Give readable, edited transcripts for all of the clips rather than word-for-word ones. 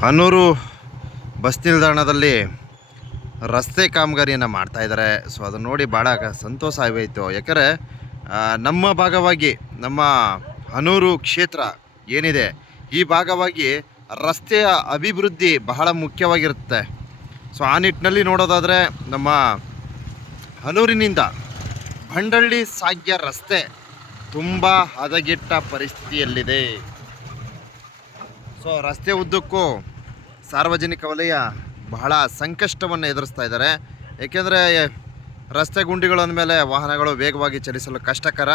Hanur bus ನಿಲ್ದಾಣದಲ್ಲಿ ರಸ್ತೆ ಕಾಮಗಾರಿಯನ್ನು ಮಾಡ್ತಾಯಿದ್ದಾರೆ. ಸೊ ಅದನ್ನು ನೋಡಿ ಭಾಳ ಸಂತೋಷ ಆಗೋಯಿತು. ಯಾಕಂದರೆ ನಮ್ಮ ಭಾಗವಾಗಿ ನಮ್ಮ ಹನೂರು ಕ್ಷೇತ್ರ ಏನಿದೆ ಈ ಭಾಗವಾಗಿ ರಸ್ತೆಯ ಅಭಿವೃದ್ಧಿ ಬಹಳ ಮುಖ್ಯವಾಗಿರುತ್ತೆ. ಸೊ ಆ ನಿಟ್ಟಿನಲ್ಲಿ ನೋಡೋದಾದರೆ ನಮ್ಮ ಹನೂರಿನಿಂದ ಬಂಡಳ್ಳಿ ಸಾಗ್ಯ ರಸ್ತೆ ತುಂಬ ಹದಗೆಟ್ಟ ಪರಿಸ್ಥಿತಿಯಲ್ಲಿದೆ. ಸೊ ರಸ್ತೆ ಉದ್ದಕ್ಕೂ ಸಾರ್ವಜನಿಕ ವಲಯ ಬಹಳ ಸಂಕಷ್ಟವನ್ನು ಎದುರಿಸ್ತಾ ಇದ್ದಾರೆ. ಏಕೆಂದರೆ ರಸ್ತೆ ಗುಂಡಿಗಳು ಅಂದಮೇಲೆ ವಾಹನಗಳು ವೇಗವಾಗಿ ಚಲಿಸಲು ಕಷ್ಟಕರ.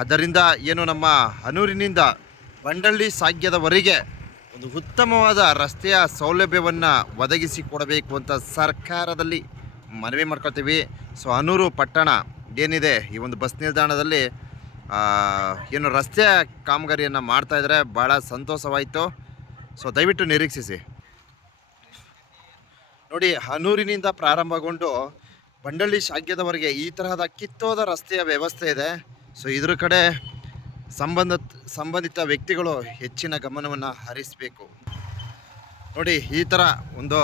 ಆದ್ದರಿಂದ ಏನು ನಮ್ಮ ಹನೂರಿನಿಂದ ಬಂಡಳ್ಳಿ ಸಾಗ್ಯದವರೆಗೆ ಒಂದು ಉತ್ತಮವಾದ ರಸ್ತೆಯ ಸೌಲಭ್ಯವನ್ನು ಒದಗಿಸಿಕೊಡಬೇಕು ಅಂತ ಸರ್ಕಾರದಲ್ಲಿ ಮನವಿ ಮಾಡ್ಕೊಳ್ತೀವಿ. ಸೊ ಹನೂರು ಪಟ್ಟಣ ಏನಿದೆ ಈ ಒಂದು ಬಸ್ ನಿಲ್ದಾಣದಲ್ಲಿ ಏನು ರಸ್ತೆ ಕಾಮಗಾರಿಯನ್ನು ಮಾಡ್ತಾಯಿದ್ದಾರೆ, ಭಾಳ ಸಂತೋಷವಾಯಿತು. ಸೊ ದಯವಿಟ್ಟು ನಿರೀಕ್ಷಿಸಿ ನೋಡಿ. ಹನೂರಿನಿಂದ ಪ್ರಾರಂಭಗೊಂಡು ಬಂಡಳ್ಳಿ ಸಾಗ್ಯದವರೆಗೆ ಈ ತರಹದ ಕಿತ್ತೋದ ರಸ್ತೆಯ ವ್ಯವಸ್ಥೆ ಇದೆ. ಸೊ ಇದ್ರ ಕಡೆ ಸಂಬಂಧಿತ ವ್ಯಕ್ತಿಗಳು ಹೆಚ್ಚಿನ ಗಮನವನ್ನು ಹರಿಸಬೇಕು. ನೋಡಿ ಈ ಥರ ಒಂದು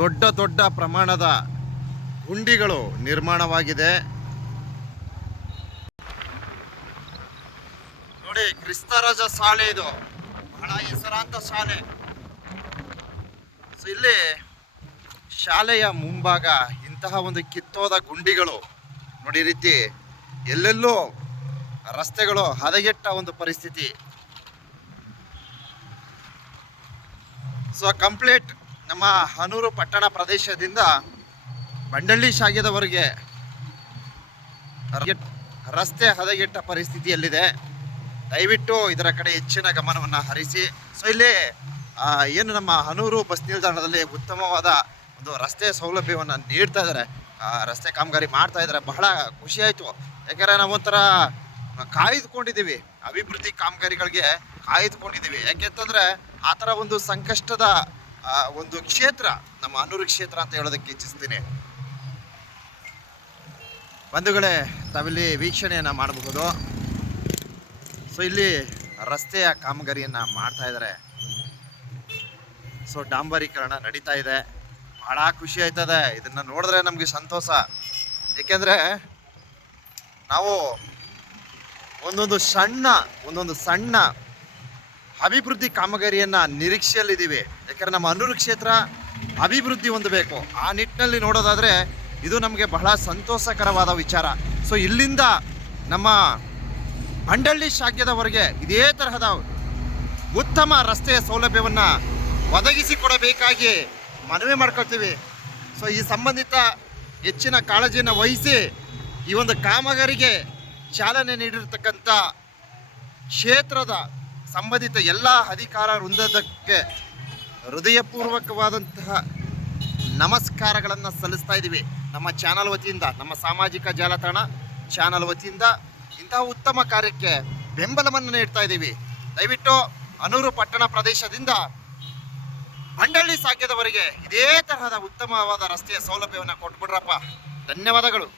ದೊಡ್ಡ ದೊಡ್ಡ ಪ್ರಮಾಣದ ಗುಂಡಿಗಳು ನಿರ್ಮಾಣವಾಗಿದೆ. ನೋಡಿ ಕ್ರಿಸ್ತರಾಜ ಶಾಲೆ, ಇದು ಬಹಳ ಹೆಸರಾಂತ ಶಾಲೆ. ಸೊ ಇಲ್ಲಿ ಶಾಲೆಯ ಮುಂಭಾಗ ಇಂತಹ ಒಂದು ಕಿತ್ತೋದ ಗುಂಡಿಗಳು ನೋಡಿ, ಈ ರೀತಿ ಎಲ್ಲೆಲ್ಲೂ ರಸ್ತೆಗಳು ಹದಗೆಟ್ಟ ಒಂದು ಪರಿಸ್ಥಿತಿ. ಸೊ ಕಂಪ್ಲೀಟ್ ನಮ್ಮ ಹನೂರು ಪಟ್ಟಣ ಪ್ರದೇಶದಿಂದ ಬಂಡಳ್ಳಿ ಸಾಗ್ಯದವರೆಗೆ ರಸ್ತೆ ಹದಗೆಟ್ಟ ಪರಿಸ್ಥಿತಿಯಲ್ಲಿದೆ. ದಯವಿಟ್ಟು ಇದರ ಕಡೆ ಹೆಚ್ಚಿನ ಗಮನವನ್ನು ಹರಿಸಿ. ಸೊ ಇಲ್ಲಿ ಏನು ನಮ್ಮ ಹನೂರು ಬಸ್ ನಿಲ್ದಾಣದಲ್ಲಿ ಉತ್ತಮವಾದ ಒಂದು ರಸ್ತೆ ಸೌಲಭ್ಯವನ್ನು ನೀಡ್ತಾ ಇದ್ದಾರೆ, ರಸ್ತೆ ಕಾಮಗಾರಿ ಮಾಡ್ತಾ ಇದ್ದಾರೆ. ಬಹಳ ಖುಷಿ ಆಯಿತು. ಯಾಕಂದರೆ ನಾವೊಂಥರ ಕಾಯ್ದುಕೊಂಡಿದ್ದೀವಿ, ಅಭಿವೃದ್ಧಿ ಕಾಮಗಾರಿಗಳಿಗೆ ಕಾಯ್ದುಕೊಂಡಿದ್ದೀವಿ. ಯಾಕೆಂತಂದರೆ ಆ ಥರ ಒಂದು ಸಂಕಷ್ಟದ ಒಂದು ಕ್ಷೇತ್ರ ನಮ್ಮ ಹನೂರು ಕ್ಷೇತ್ರ ಅಂತ ಹೇಳೋದಕ್ಕೆ ಇಚ್ಛಿಸ್ತೀನಿ. ಬಂಧುಗಳೇ, ತಾವಿಲ್ಲಿ ವೀಕ್ಷಣೆಯನ್ನು ಮಾಡಬಹುದು. ಸೊ ಇಲ್ಲಿ ರಸ್ತೆಯ ಕಾಮಗಾರಿಯನ್ನು ಮಾಡ್ತಾ ಇದ್ದಾರೆ. ಸೊ ಡಾಂಬರೀಕರಣ ನಡೀತಾ ಇದೆ. ಭಾಳ ಖುಷಿ ಆಯ್ತದೆ ಇದನ್ನು ನೋಡಿದ್ರೆ, ನಮಗೆ ಸಂತೋಷ. ಏಕೆಂದರೆ ನಾವು ಒಂದೊಂದು ಸಣ್ಣ ಅಭಿವೃದ್ಧಿ ಕಾಮಗಾರಿಯನ್ನು ನಿರೀಕ್ಷೆಯಲ್ಲಿದ್ದೀವಿ. ಯಾಕಂದರೆ ನಮ್ಮ ಹನೂರು ಕ್ಷೇತ್ರ ಅಭಿವೃದ್ಧಿ ಹೊಂದಬೇಕು. ಆ ನಿಟ್ಟಿನಲ್ಲಿ ನೋಡೋದಾದರೆ ಇದು ನಮಗೆ ಬಹಳ ಸಂತೋಷಕರವಾದ ವಿಚಾರ. ಸೊ ಇಲ್ಲಿಂದ ನಮ್ಮ ಬಂಡಳ್ಳಿ ಸಾಗ್ಯದವರೆಗೆ ಇದೇ ತರಹದ ಉತ್ತಮ ರಸ್ತೆಯ ಸೌಲಭ್ಯವನ್ನು ಒದಗಿಸಿಕೊಡಬೇಕಾಗಿ ಮನವಿ ಮಾಡ್ಕೊಳ್ತೀವಿ. ಸೊ ಈ ಸಂಬಂಧಿತ ಹೆಚ್ಚಿನ ಕಾಳಜಿಯನ್ನು ವಹಿಸಿ ಈ ಒಂದು ಕಾಮಗಾರಿಗೆ ಚಾಲನೆ ನೀಡಿರ್ತಕ್ಕಂಥ ಕ್ಷೇತ್ರದ ಸಂಬಂಧಿತ ಎಲ್ಲ ಅಧಿಕಾರ ವೃಂದಕ್ಕೆ ಹೃದಯಪೂರ್ವಕವಾದಂತಹ ನಮಸ್ಕಾರಗಳನ್ನು ಸಲ್ಲಿಸ್ತಾ ಇದ್ದೀವಿ. ನಮ್ಮ ಚಾನಲ್ ವತಿಯಿಂದ, ನಮ್ಮ ಸಾಮಾಜಿಕ ಜಾಲತಾಣ ಚಾನಲ್ ವತಿಯಿಂದ ಇಂತಹ ಉತ್ತಮ ಕಾರ್ಯಕ್ಕೆ ಬೆಂಬಲವನ್ನು ನೀಡ್ತಾ ಇದ್ದೀವಿ. ದಯವಿಟ್ಟು ಹನೂರು ಪಟ್ಟಣ ಪ್ರದೇಶದಿಂದ ಬಂಡಳ್ಳಿ ಸಾಗ್ಯದವರೆಗೆ ಇದೇ ತರಹದ ಉತ್ತಮವಾದ ರಸ್ತೆಯ ಸೌಲಭ್ಯವನ್ನು ಕೊಟ್ಬಿಡ್ರಪ್ಪ. ಧನ್ಯವಾದಗಳು.